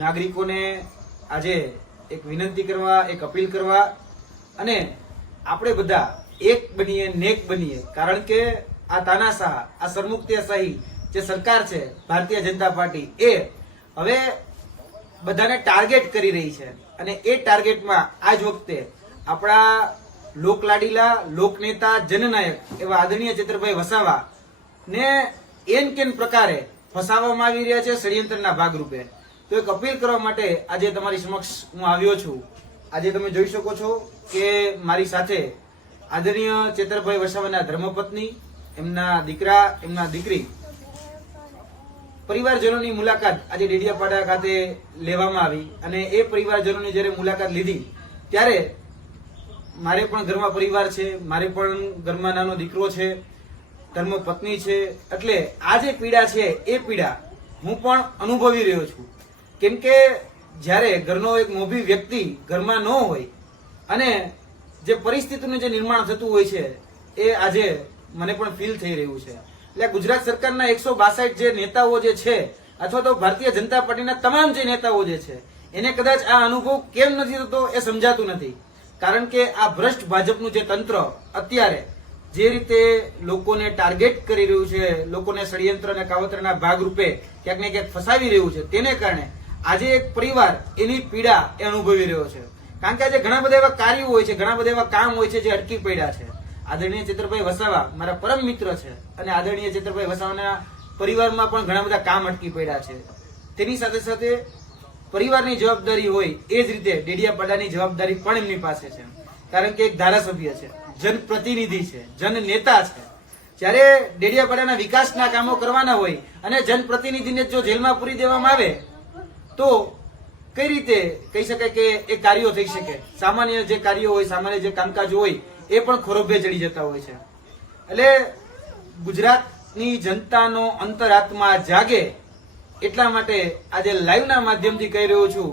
નાગરિકોને આજે એક વિનંતી કરવા, એક અપીલ કરવા અને આપણે બધા એક બનીએ, નેક બનીએ, કારણ કે આ તાનાશાહ, આ સરમુખત્યારશાહી જે સરકાર છે ભારતીય જનતા પાર્ટી, એ હવે બધાને ટાર્ગેટ કરી રહી છે અને એ ટાર્ગેટમાં આજ વખતે આપણા લોકલાડીલા, લોકનેતા, જનનાયક એવા આદરણીય ચેતરભાઈ વસાવા ને એન કેન પ્રકારે ફસાવવામાં આવી રહ્યા છે ષડયંત્રના ભાગરૂપે. તો એક અપીલ કરવા માટે આજે તમારી સમક્ષ હું આવ્યો છું. આજે તમે જોઈ શકો છો કે મારી સાથે આદરણીય ચેતરભાઈ વસાવાના ધર્મપત્ની, એમના દીકરા, એમના દીકરી, પરિવારજનોની મુલાકાત આજે ડેડિયાપાડા ખાતે લેવામાં આવી અને એ પરિવારજનોની જ્યારે મુલાકાત લીધી ત્યારે મારે પણ ઘરમાં પરિવાર છે, મારે પણ ઘરમાં નાનો દીકરો છે, ધર્મપત્ની છે, એટલે આ જે પીડા છે એ પીડા હું પણ અનુભવી રહ્યો છું. કેમ કે જ્યારે ઘરનો એક મોભી વ્યક્તિ ઘરમાં ન હોય અને જે પરિસ્થિતિનું જે નિર્માણ થતું હોય છે એ આજે મને પણ ફીલ થઈ રહ્યું છે. એટલે ગુજરાત સરકારના 162 જે નેતાઓ જે છે અથવા તો ભારતીય જનતા પાર્ટીના તમામ જે નેતાઓ જે છે એને કદાચ આ અનુભવ કેમ નથી થતો એ સમજાતું નથી. કારણ કે આ ભ્રષ્ટ ભાજપનું જે તંત્ર અત્યારે જે રીતે લોકોને ટાર્ગેટ કરી રહ્યું છે, લોકોને ષડયંત્ર અને કાવતરના ભાગરૂપે ક્યાંક ને ક્યાંક ફસાવી રહ્યું છે, તેને કારણે આજે એક પરિવાર એની પીડા એ અનુભવી રહ્યો છે. કારણ કે આજે ઘણા બધા એવા કાર્યો હોય છે, ઘણા બધા એવા કામ હોય છે જે અટકી પડ્યા છે. આદરણીય ચેતરભાઈ વસાવા મારા પરમ મિત્ર છે અને આદરણીય ચેતરભાઈ વસાવાના પરિવારમાં પણ ઘણા બધા કામ અટકી પડ્યા છે. તેની સાથે સાથે પરિવારની જવાબદારી હોય એ જ રીતે ડેડિયાપાડાની જવાબદારી પણ એમની પાસે છે. કારણ કે એક ધારાસભ્ય છે, જનપ્રતિનિધિ છે, જન નેતા છે. જ્યારે ડેડિયાપાડાના વિકાસના કામો કરવાના હોય અને જનપ્રતિનિધિને જો જેલમાં પૂરી દેવામાં આવે તો કઈ રીતે કહી શકાય કે એ કાર્યો થઈ શકે? સામાન્ય જે કાર્યો હોય, સામાન્ય જે કામકાજ હોય એ પણ ખોરભે ચડી જતા હોય છે. એટલે ગુજરાતની જનતાનો અંતરાત્મા જાગે એટલા માટે આજે લાઈવના માધ્યમથી કહી રહ્યો છું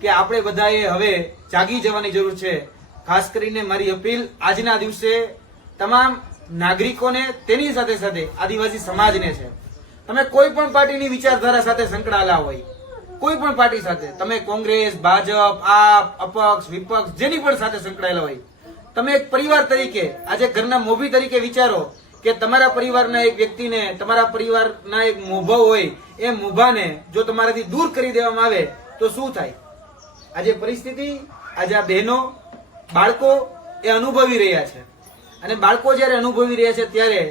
કે આપણે બધાએ હવે જાગી જવાની જરૂર છે. ખાસ કરીને મારી અપીલ આજના દિવસે તમામ નાગરિકોને, તેની સાથે સાથે આદિવાસી સમાજને છે. તમે કોઈ પણ પાર્ટીની વિચારધારા સાથે સંકળાયેલા હોય, કોઈ પણ પાર્ટી સાથે, તમે કોંગ્રેસ, ભાજપ, આપ, અપક્ષ, વિપક્ષ, જેની પણ સાથે સંકળાયેલા હોય, તમે એક પરિવાર તરીકે આજે ઘરના મોભી તરીકે વિચારો કે તમારા પરિવારના એક વ્યક્તિને, તમારા પરિવારના એક મોભો હોય, એ મોભાને જો તમારાથી દૂર કરી દેવામાં આવે તો શું થાય? આજે પરિસ્થિતિ, આજે આ બહેનો, બાળકો એ અનુભવી રહ્યા છે અને બાળકો જ્યારે અનુભવી રહ્યા છે ત્યારે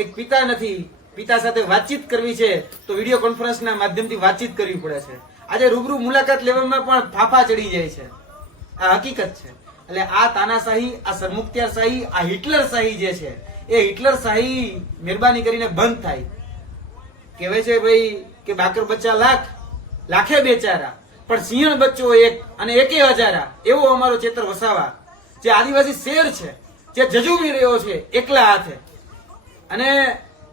એક પિતા નથી, પિતા સાથે વાતચીત કરવી છે તો વિડીયો કોન્ફરન્સના માધ્યમથી વાતચીત કરવી પડે છે. આજે રૂબરૂ મુલાકાત લેવામાં પણ ફાફા ચડી જાય છે. આ હકીકત છે. એટલે આ તાનાશાહી, આ સરમુખત્યારશાહી, આ હિટલરશાહી જે છે એ હિટલરશાહી મહેરબાની કરીને બંધ થાય. કહેવાય છે ભાઈ કે બાકર બચ્ચા લાખ, લાખે બેચારા, પણ સિંહણ બચ્ચો એક અને એકે હજારા. એવો અમારો ચેતર વસાવા જે આદિવાસી શેર છે, જે જજુમી રહ્યો છે એકલા હાથે, અને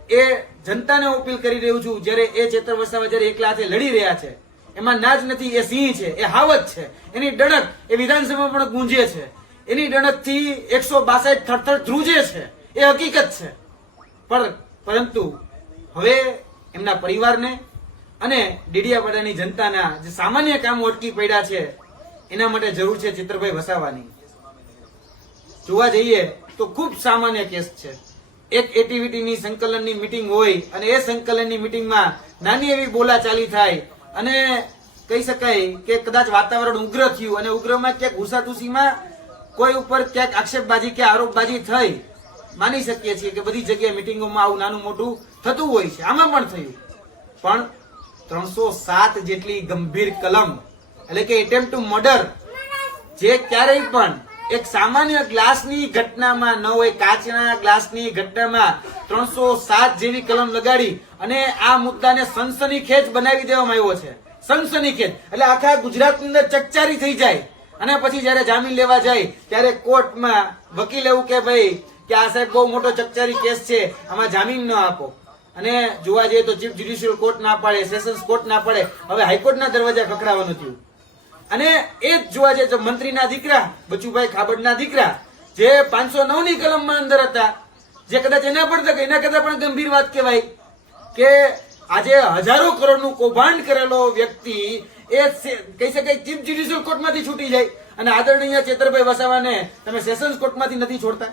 એ જનતાને અપીલ કરી રહ્યું છું, જ્યારે એ ચેતર વસાવા જ્યારે એકલા હાથે લડી રહ્યા છે એમાં નાજ નથી, એ સિંહ છે, એ હાવત છે. એની ડણક એ વિધાનસભામાં પણ ગુંજે છે. એની ડણકથી 162 થરથર ધ્રુજે છે. એ હકીકત છે. પરંતુ હવે એમના પરિવારને અને ડેડિયાપાડાની જનતાના જે સામાન્ય કામો અટકી પડ્યા છે એના માટે જરૂર છે ચેતરભાઈ વસાવાની. જોવા જઈએ તો ખૂબ સામાન્ય કેસ છે. એક એક્ટિવિટીની સંકલનની મીટિંગ હોય અને એ સંકલનની મીટિંગમાં નાની એવી બોલાચાલી થાય અને કહી શકાય કે કદાચ વાતાવરણ ઉગ્ર થયું અને ઉગ્રમાં ક્યાંક ઘુસાટુસીમાં કોઈ ઉપર ક્યાંક આક્ષેપબાજી કે આરોપબાજી થઈ, માની શકીએ છીએ કે બધી જગ્યાએ મીટિંગોમાં આવું નાનું મોટું થતું હોય છે. આમાં પણ થયું. પણ 307 જેટલી ગંભીર કલમ, એટલે કે એટેમ્પ્ટ ટુ મર્ડર, જે ક્યારેય પણ એક સામાન્ય ગ્લાસની ઘટનામાં ન હોય, કાચના ગ્લાસની ઘટનામાં 307 જેવી કલમ લગાડી અને આ મુદ્દાને સનસનીખેજ બનાવી દેવામાં આવ્યો છે. સનસનીખેજ એટલે આખા ગુજરાતની અંદર ચકચારી થઈ જાય અને પછી જયારે જામીન લેવા જાય ત્યારે કોર્ટમાં વકીલ એવું કે ભાઈ કે આ સાહેબ બહુ મોટો ચકચારી કેસ છે, આમાં જામીન ન આપો. અને જોવા જઈએ તો ચીફ જ્યુડિશિયલ કોર્ટ ના પાડે, સેશન્સ કોર્ટ ના પાડે, હવે હાઈકોર્ટના દરવાજા ખખડાવવાનું થયું. અને એ જ જોવા જઈએ તો મંત્રીના દીકરા, બચુભાઈ ખાબડના દીકરા, જે 509ની કલમમાં અંદર હતા, જે કદાચ એના કરતા પણ ગંભીર વાત કહેવાય કે આજે હજારો કરોડનું કૌભાંડ કરેલો વ્યક્તિ એ કહી શકાય ચીફ જ્યુડિશિયલ કોર્ટમાંથી છૂટી જાય અને આદરણીય ચેતરભાઈ વસાવાને તમે સેશન્સ કોર્ટમાંથી નથી છોડતા.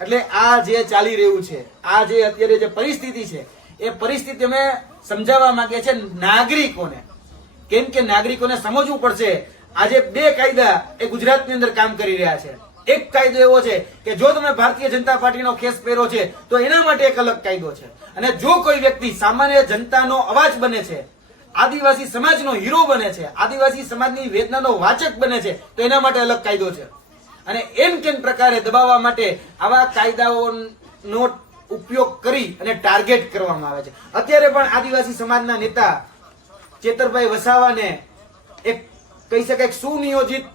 એટલે આ જે ચાલી રહ્યું છે, આ જે અત્યારે જે પરિસ્થિતિ છે, એ પરિસ્થિતિ અમે સમજાવવા માંગીએ છીએ નાગરિકોને. કેમ કે નાગરિકોને સમજવું પડશે આજે બે કાયદા એ ગુજરાતની અંદર કામ કરી રહ્યા છે. એક કાયદો એવો છે કે જો તમે ભારતીય જનતા પાર્ટીનો ખેસ પહેરો છે તો એના માટે એક અલગ કાયદો છે, અને જો કોઈ વ્યક્તિ સામાન્ય જનતાનો અવાજ બને છે, આદિવાસી સમાજનો હીરો બને છે, આદિવાસી સમાજની વેદનાનો વાચક બને છે, તો એના માટે અલગ કાયદો છે. અને એમ કેમ પ્રકારે દબાવવા માટે આવા કાયદાઓનો ઉપયોગ કરી અને ટાર્ગેટ કરવામાં આવે છે. અત્યારે પણ આદિવાસી સમાજના નેતા ચેતરભાઈ વસાવાને એક કહી શકાય સુનિયોજિત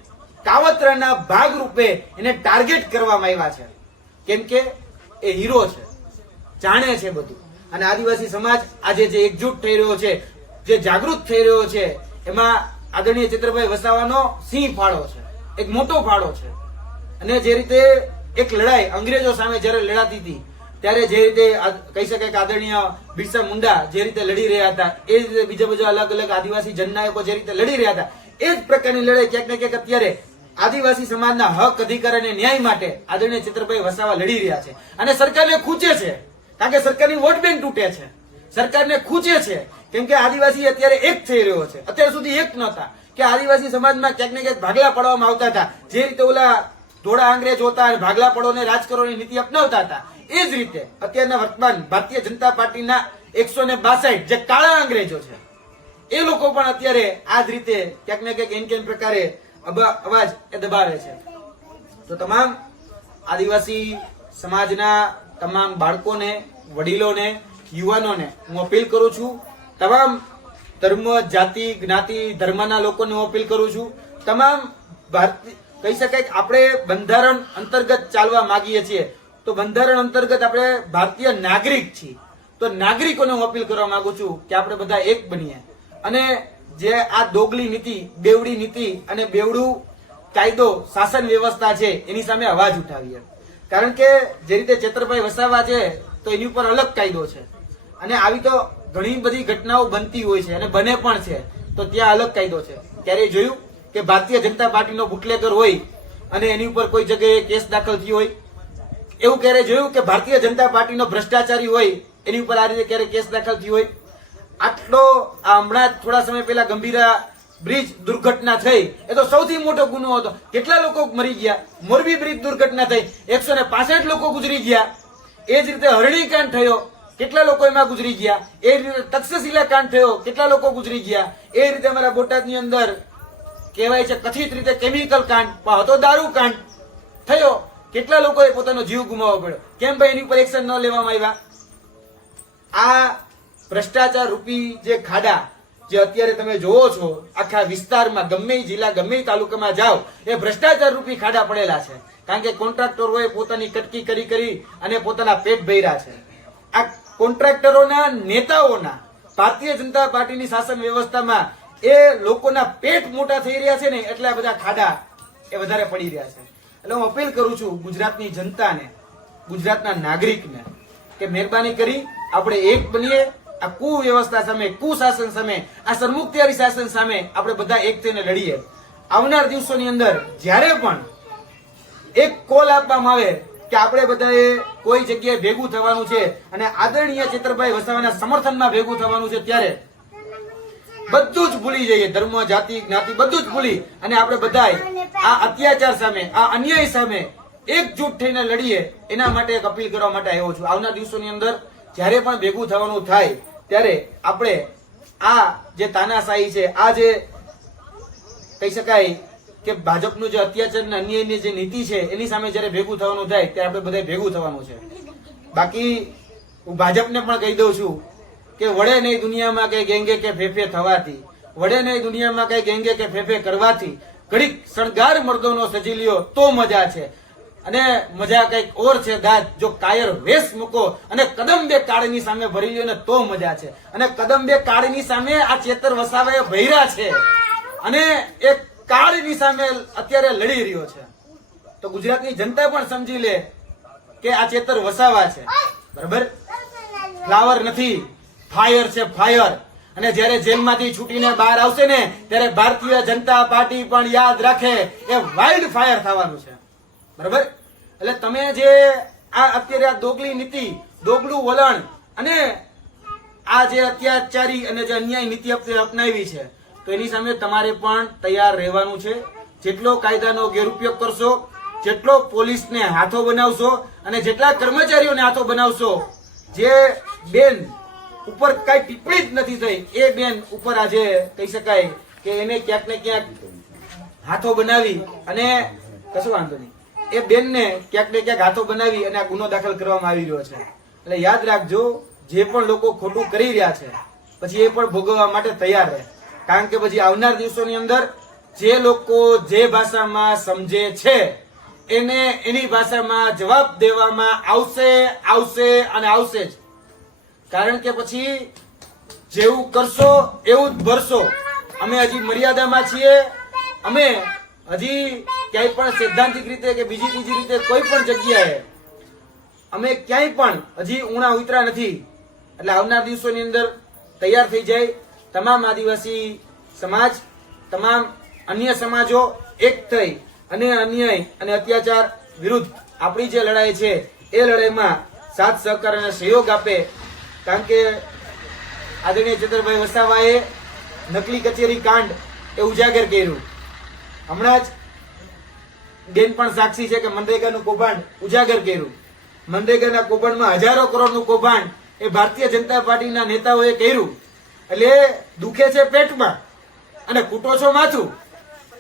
કાવતરાના ભાગરૂપે એને ટાર્ગેટ કરવામાં આવ્યા છે. કેમ કે એ હીરો છે, જાણે છે બધું. અને આદિવાસી સમાજ આજે જે એકજૂટ થઈ રહ્યો છે, જે જાગૃત થઈ રહ્યો છે, એમાં આદરણીય ચેતરભાઈ વસાવાનો સિંહ ફાળો છે, એક મોટો ફાળો છે. અને જે રીતે એક લડાઈ અંગ્રેજો સામે જયારે લડાતી હતી ત્યારે જે રીતે કહી શકાય કે આદરણીય બિરસા મુંડા જે રીતે લડી રહ્યા હતા, એ રીતે બીજા અલગ અલગ આદિવાસી જનનાયકો જે રીતે લડી રહ્યા હતા, એ જ પ્રકારની લડાઈ ક્યાંક ને ક્યાંક અત્યારે આદિવાસી સમાજના હક અધિકાર અને ન્યાય માટે આદરણીય ચેતરભાઈ વસાવા લડી રહ્યા છે. અને સરકારને ખૂંચે છે, કારણ કે સરકારની વોટ બેંક તૂટે છે, સરકારને ખૂંચે છે. કેમ કે આદિવાસી અત્યારે એક થઈ રહ્યો છે, અત્યાર સુધી એક નહોતા. કે આદિવાસી સમાજમાં ક્યાંક ને ક્યાંક ભાગલા પાડવામાં આવતા હતા, જે રીતે ઓલા ધોળા અંગ્રેજ હોતા ભાગલા પડોને રાજ કરોની નીતિ અપનાવતા હતા, એ જ રીતે અત્યારના વર્તમાન ભારતીય જનતા પાર્ટીના 162 જે કાળા અંગ્રેજો છે, એ લોકો પણ અત્યારે આ જ રીતે ક્યાંક ને ક્યાંક એમ કેમ પ્રકારે અવાજ એ દબાવે છે. તો તમામ આદિવાસી સમાજના તમામ બાળકોને, વડીલોને, યુવાનોને હું અપીલ કરું છું, તમામ ધર્મ, જાતિ, જ્ઞાતિ, ધર્મના લોકોને હું અપીલ કરું છું, તમામ કહી શકાય કે આપણે બંધારણ અંતર્ગત ચાલવા માંગીએ છીએ, તો બંધારણ અંતર્ગત આપણે ભારતીય નાગરિક છીએ. તો નાગરિકોને હું અપીલ કરવા માંગુ છું કે આપણે બધા એક બનીએ અને જે આ દોગલી નીતિ, બેવડી નીતિ અને બેવડું કાયદો, શાસન વ્યવસ્થા છે એની સામે અવાજ ઉઠાવીએ. કારણ કે જે રીતે ચેતરભાઈ વસાવા છે તો એની ઉપર અલગ કાયદો છે, અને આવી તો ઘણી બધી ઘટનાઓ બનતી હોય છે અને બને પણ છે, તો ત્યાં અલગ કાયદો છે. ક્યારેય જોયું કે ભારતીય જનતા પાર્ટીનો બુટલેગર હોય અને એની ઉપર કોઈ જગ્યાએ કેસ દાખલ થયો હોય? એવું ક્યારે જોયું કે ભારતીય જનતા પાર્ટીનો ભ્રષ્ટાચારી હોય એની ઉપર આ રીતે ક્યારે કેસ દાખલ થયો હોય? આટલો હમણાં થોડા સમય પહેલા ગંભીરા બ્રિજ દુર્ઘટના થઈ, એ તો સૌથી મોટો ગુનો હતો. કેટલા લોકો મરી ગયા? મોરબી બ્રિજ દુર્ઘટના થઈ, 165 લોકો ગુજરી ગયા. એ જ રીતે હરણી કાંડ થયો, કેટલા લોકો એમાં ગુજરી ગયા. એ રીતે તક્ષશિલા કાંડ થયો, કેટલા લોકો ગુજરી ગયા. એ રીતે અમારા બોટાદની અંદર કહેવાય છે કથિત રીતે કેમિકલ કાંડ, હતો દારૂ કાંડ થયો, કેટલા લોકોએ પોતાનો જીવ ગુમાવવો પડ્યો. કેમ ભાઈ એની ઉપર એક્શન ન લેવામાં આવ્યા? આ ભ્રષ્ટાચાર રૂપી જે ખાડા જે અત્યારે તમે જોવો છો આખા વિસ્તારમાં, ગમે જિલ્લા, ગમે તાલુકામાં જાઓ, એ ભ્રષ્ટાચાર રૂપી ખાડા પડેલા છે. કારણ કે કોન્ટ્રાક્ટરોએ પોતાની કટકી કરી અને પોતાના પેટ ભર્યા છે. આ કોન્ટ્રાક્ટરોના, નેતાઓના, ભારતીય જનતા પાર્ટીની શાસન વ્યવસ્થામાં એ લોકોના પેટ મોટા થઈ રહ્યા છે ને, એટલે આ બધા ખાડા એ વધારે પડી રહ્યા છે. એટલે હું અપીલ કરું છું ગુજરાતની જનતાને, ગુજરાતના નાગરિકને, કે મહેરબાની કરી આપણે એક બનીએ. આ કુવ્યવસ્થા સામે, કુશાસન સામે, આ સરમુખત્યારી શાસન સામે આપણે બધા એક થઈને લડીએ. આવનાર દિવસોની અંદર જ્યારે પણ એક કોલ આપવામાં આવે કે આપણે બધાએ કોઈ જગ્યાએ ભેગું થવાનું છે અને આદરણીય ચેતરભાઈ વસાવાના સમર્થનમાં ભેગું થવાનું છે, ત્યારે બધું જ ભૂલી જઈએ, ધર્મ, જાતિ, જ્ઞાતિ બધું જ ભૂલી અને આપણે બધાએ આ અત્યાચાર સામે, આ અન્યાય સામે એકજૂટ થઈને લડીએ. એના માટે એક અપીલ કરવા માટે આવ્યો છું. આવનાર દિવસોની અંદર જ્યારે પણ ભેગું થવાનું થાય ત્યારે આપણે આ જે તાનાશાહી છે, આ જે કહી શકાય કે ભાજપનું જે અત્યાચાર અને અન્યાયની જે નીતિ છે એની સામે જ્યારે ભેગું થવાનું થાય ત્યારે આપણે બધા ભેગું થવાનું છે. બાકી હું ભાજપને પણ કહી દઉં છું કે વડે નહીં દુનિયામાં કઈ ગેંગે કે ફેફે થવાથી, વડે નહીં દુનિયામાં કઈ ગેંગે કે ફેફે કરવાથી, ઘડીક શણગાર મર્દોનો સજી લ્યો તો મજા છે, અને મજા કઈક ઓર છે દાદ જો કાયર વેશ મૂકો અને કદમ બે કાળની સામે ભરી લ્યો ને તો મજા છે. અને કદમ બે કાળની સામે આ ચેતર વસાવાએ ભર્યા છે અને એક કાળની સામે અત્યારે લડી રહ્યો છે. તો ગુજરાતની જનતા પણ સમજી લે કે આ ચેતર વસાવા છે, બરાબર? ફ્લાવર નથી, ફાયર છે, ફાયર. અને જ્યારે જેલમાંથી છૂટીને બહાર આવશે ને ત્યારે ભારતીય જનતા પાર્ટી પણ યાદ રાખે એ વાઇલ્ડ ફાયર થવાનું છે. બરાબર? એટલે તમે જે આ અત્યારે આ દોગલી નીતિ, દોગલું વલણ અને આ જે અત્યાચારી અને જે અન્યાય નીતિ અપનાવી છે, તો એની સામે તમારે પણ તૈયાર રહેવાનું છે. જેટલો કાયદાનો ગેરઉપયોગ કરશો, જેટલો પોલીસને હાથો બનાવશો અને જેટલા કર્મચારીઓને હાથો બનાવશો, જે બેન ઉપર કઈ ટિપ્પણી જ નથી થઈ એ બેન ઉપર આજે કહી શકાય કે એને ક્યાંક ને ક્યાંક હાથો બનાવી અને કશું વાંધો નહીં, એ બેનને ક્યાંક ને ક્યાંક હાથો બનાવી અને આ ગુનો દાખલ કરવામાં આવી રહ્યો છે. એટલે યાદ રાખજો, જે પણ લોકો ખોટું કરી રહ્યા છે પછી એ પણ ભોગવવા માટે તૈયાર રહે. કારણ કે પછી આવનાર દિવસોની અંદર જે લોકો જે ભાષામાં સમજે છે એને એની ભાષામાં જવાબ દેવામાં આવશે અને આવશે જ. કારણ કે પછી જેવું કરશો એવું જ ભરશો. અમે હજી મર્યાદામાં છીએ. અમે હજી ક્યાંય પણ સૈદ્ધાંતિક રીતે કે બીજી ત્રીજી રીતે કોઈ પણ જગ્યાએ અમે ક્યાંય પણ હજી ઉણા ઉતરા નથી. એટલે આવનાર દિવસોની અંદર તૈયાર થઈ જાય તમામ આદિવાસી સમાજ, તમામ અન્ય સમાજો એક થઈ અને અન્યાય અને અત્યાચાર વિરુદ્ધ આપણી જે લડાઈ છે એ લડાઈમાં સાથ સહકાર અને સહયોગ આપે. કારણ કે આદરણીય ચેતરભાઈ વસાવાએ નકલી કચેરી કાંડ એ ઉજાગર કર્યું. હમણાં જ બેન પણ સાક્ષી છે કે મનરેગાનું કૌભાંડ ઉજાગર કર્યું. મનરેગાના કૌભાંડમાં હજારો કરોડનું કૌભાંડ એ ભારતીય જનતા પાર્ટીના નેતાઓએ કર્યું. એટલે દુખે છે પેટમાં અને કૂટો છો માથું.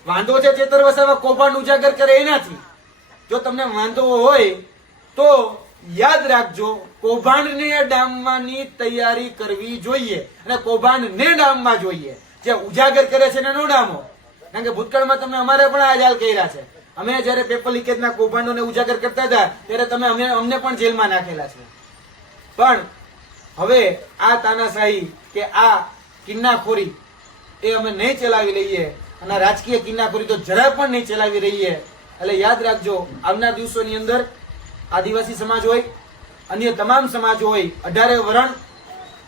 વાંધો છે ચેતર વસાવા કૌભાંડ ઉજાગર કરે એનાથી. જો તમને વાંધો હોય તો યાદ રાખજો, કૌભાંડને ડામવાની તૈયારી કરવી જોઈએ અને કૌભાંડને ડામવા જોઈએ. જે ઉજાગર કરે છે એને નો ડામો. કારણ કે ભૂતકાળમાં તમે અમારે પણ આ હાલ કર્યા છે. અમે જયારે પેપર લીકેજના કૌભાંડોને ઉજાગર કરતા હતા ત્યારે તમે અમને પણ જેલમાં નાખેલા છે. પણ હવે આ તાનાશાહી કે આ કિન્નાખોરી એ અમે નહીં ચલાવી લઈએ અને રાજકીય કિન્નાખોરી તો જરા પણ નહીં ચલાવી રહીએ. એટલે યાદ રાખજો, આવનાર દિવસોની અંદર આદિવાસી સમાજ હોય, અન્ય તમામ સમાજ હોય, 18 વરણ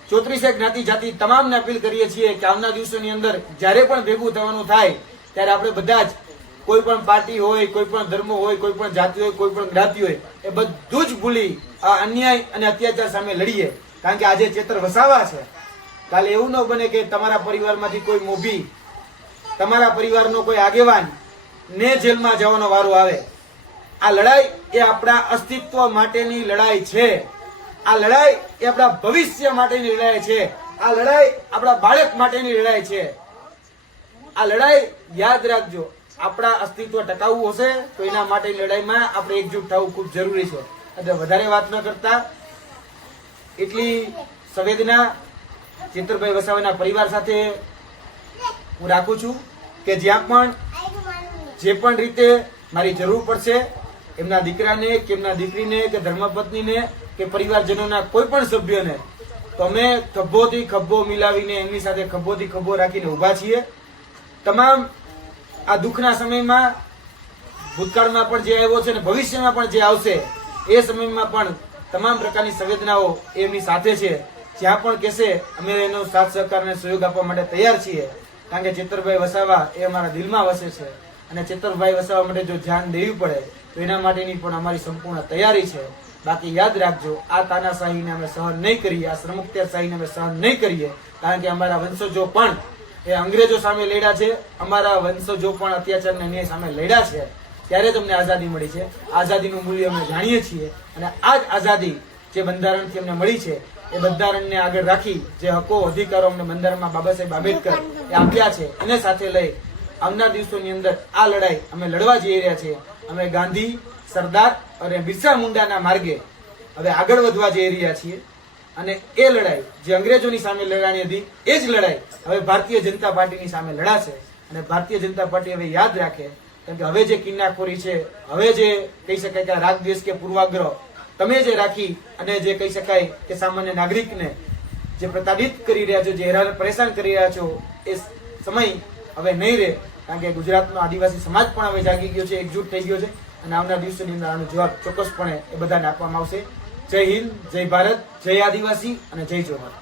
34 જ્ઞાતિ જાતિ તમામને અપીલ કરીએ છીએ કે આવનાર દિવસોની અંદર જ્યારે પણ ભેગું થવાનું થાય ત્યારે આપણે બધા જ કોઈ પણ પાર્ટી હોય, કોઈ પણ ધર્મ હોય, કોઈ પણ જાતિ હોય, કોઈ પણ જ્ઞાતિ હોય, એ બધું જ ભૂલી આ અન્યાય અને અત્યાચાર સામે લડીએ. કારણ કે આજે ચેતર વસાવા છે, કાલે એવું ન બને કે તમારા પરિવારમાંથી કોઈ મોભી, તમારા પરિવારનો કોઈ આગેવાન ને જેલમાં જવાનો વારો આવે. આ લડાઈ એ આપણા અસ્તિત્વ માટેની લડાઈ છે. આ લડાઈ એ આપણા ભવિષ્ય માટેની લડાઈ છે. આ લડાઈ આપણા બાળક માટેની લડાઈ છે. આ લડાઈ યાદ રાખજો, આપણા અસ્તિત્વ ટકાવવું હશે તો એના માટેની લડાઈમાં આપણે એકજૂટ થવું ખૂબ જરૂરી છે. એટલે વધારે વાત ન કરતા એટલી સંવેદના ચેતરભાઈ વસાવાના પરિવાર સાથે હું રાખું છું કે જ્યાં પણ જે પણ રીતે મારી જરૂર પડશે, એમના દીકરાને કે એમના દીકરીને કે ધર્મપત્નીને કે પરિવારજનોના કોઈ પણ સભ્યને, તો અમે ખભોથી ખભો મિલાવીને એમની સાથે ખભોથી ખભો રાખીને ઊભા છીએ. તમામ આ દુઃખના સમયમાં, ભૂતકાળમાં પણ જે આવ્યો છે અને ભવિષ્યમાં પણ જે આવશે એ સમયમાં પણ તમામ પ્રકારની સંવેદનાઓ એમની સાથે છે. જ્યાં પણ કહેશે અમે એનો સાથ સહકાર અને સહયોગ આપવા માટે તૈયાર છીએ. કારણ કે ચેતરભાઈ વસાવા એ અમારા દિલમાં વસે છે અને ચેતરભાઈ વસાવા માટે જો ધ્યાન દેવું પડે તો એના માટેની પણ અમારી સંપૂર્ણ તૈયારી છે. બાકી યાદ રાખજો, આ તાનાશાહીને અમે સહન નહીં કરીએ, આ શ્રમુક્ત્યારશાહીને અમે સહન નહીં કરીએ. કારણ કે અમારા વંશજો પણ એ અંગ્રેજો સામે લડ્યા છે, અમારા વંશજો પણ અત્યાચારના ન્યાય સામે લડ્યા છે. ત્યારે તમને આઝાદી મળી છે. આઝાદીનું મૂલ્ય અમે જાણીએ છીએ અને આ જ આઝાદી જે બંધારણથી અમને મળી છે એ બંધારણને આગળ રાખી જે હકો અધિકારો અમને બંધારણમાં બાબા સાહેબ આંબેડકર એ આપ્યા છે એને સાથે લઈ આવનાર દિવસોની અંદર આ લડાઈ અમે લડવા જઈ રહ્યા છીએ. અમે ગાંધી, સરદાર અને બિરસા મુંડાના માર્ગે હવે આગળ વધવા જઈ રહ્યા છીએ અને એ લડાઈ જે અંગ્રેજોની સામે લડવાની હતી એ જ લડાઈ હવે ભારતીય જનતા પાર્ટીની સામે લડાશે. અને ભારતીય જનતા પાર્ટી હવે યાદ રાખે, કારણ કે હવે જે કિન્નાખોરી છે, હવે જે કહી શકાય કે રાગ દ્વેષ કે પૂર્વાગ્રહ તમે જે રાખી અને જે કહી શકાય કે સામાન્ય નાગરિકને જે પ્રતાડિત કરી રહ્યા છો, જે હેરાન પરેશાન કરી રહ્યા છો, એ સમય હવે નહીં રહે. કારણ કે ગુજરાતનો આદિવાસી સમાજ પણ હવે જાગી ગયો છે, એકજૂટ થઈ ગયો છે અને આવનાર દિવસોની અંદર આનો જવાબ ચોક્કસપણે એ બધાને આપવામાં આવશે. જય હિન્દ, જય ભારત, જય આદિવાસી અને જય જોહાર.